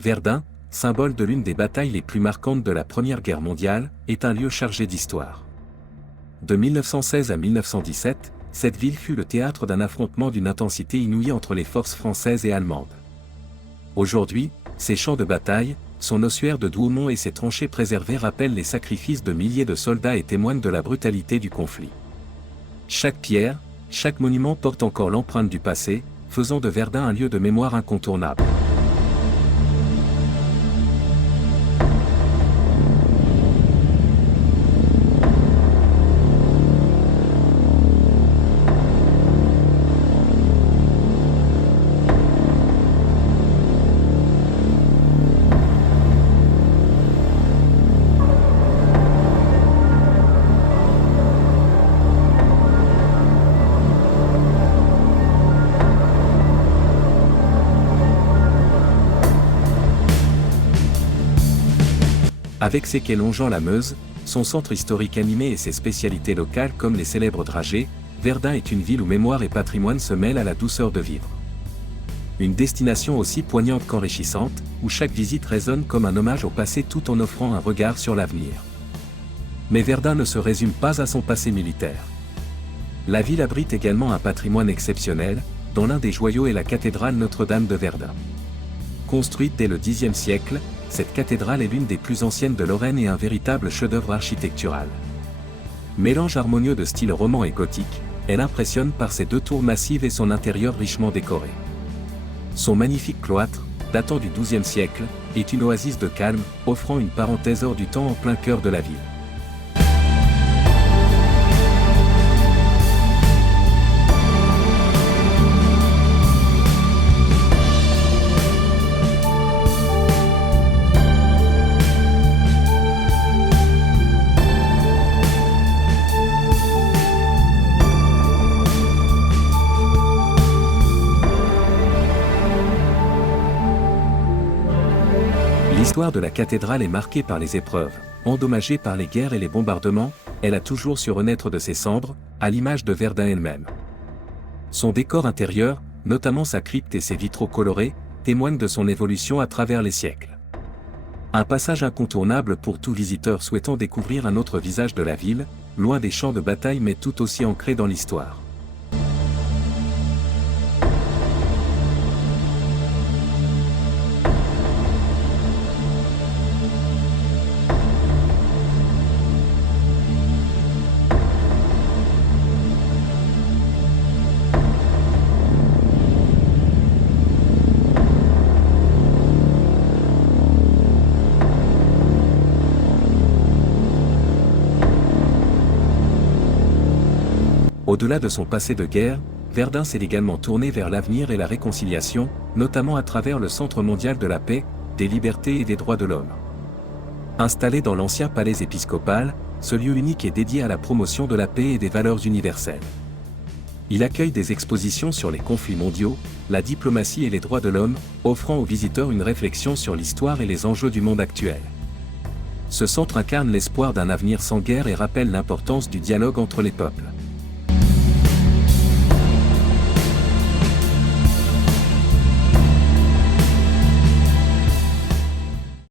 Verdun, symbole de l'une des batailles les plus marquantes de la Première Guerre mondiale, est un lieu chargé d'histoire. De 1916 à 1917, cette ville fut le théâtre d'un affrontement d'une intensité inouïe entre les forces françaises et allemandes. Aujourd'hui, ses champs de bataille, son ossuaire de Douaumont et ses tranchées préservées rappellent les sacrifices de milliers de soldats et témoignent de la brutalité du conflit. Chaque pierre, chaque monument porte encore l'empreinte du passé, faisant de Verdun un lieu de mémoire incontournable. Avec ses quais longeant la Meuse, son centre historique animé et ses spécialités locales comme les célèbres dragées, Verdun est une ville où mémoire et patrimoine se mêlent à la douceur de vivre. Une destination aussi poignante qu'enrichissante, où chaque visite résonne comme un hommage au passé tout en offrant un regard sur l'avenir. Mais Verdun ne se résume pas à son passé militaire. La ville abrite également un patrimoine exceptionnel, dont l'un des joyaux est la cathédrale Notre-Dame de Verdun. Construite dès le Xe siècle, cette cathédrale est l'une des plus anciennes de Lorraine et un véritable chef-d'œuvre architectural. Mélange harmonieux de style roman et gothique, elle impressionne par ses deux tours massives et son intérieur richement décoré. Son magnifique cloître, datant du XIIe siècle, est une oasis de calme, offrant une parenthèse hors du temps en plein cœur de la ville. L'histoire de la cathédrale est marquée par les épreuves. Endommagée par les guerres et les bombardements, elle a toujours su renaître de ses cendres, à l'image de Verdun elle-même. Son décor intérieur, notamment sa crypte et ses vitraux colorés, témoignent de son évolution à travers les siècles. Un passage incontournable pour tout visiteur souhaitant découvrir un autre visage de la ville, loin des champs de bataille mais tout aussi ancré dans l'histoire. Au-delà de son passé de guerre, Verdun s'est également tourné vers l'avenir et la réconciliation, notamment à travers le Centre mondial de la paix, des libertés et des droits de l'homme. Installé dans l'ancien palais épiscopal, ce lieu unique est dédié à la promotion de la paix et des valeurs universelles. Il accueille des expositions sur les conflits mondiaux, la diplomatie et les droits de l'homme, offrant aux visiteurs une réflexion sur l'histoire et les enjeux du monde actuel. Ce centre incarne l'espoir d'un avenir sans guerre et rappelle l'importance du dialogue entre les peuples.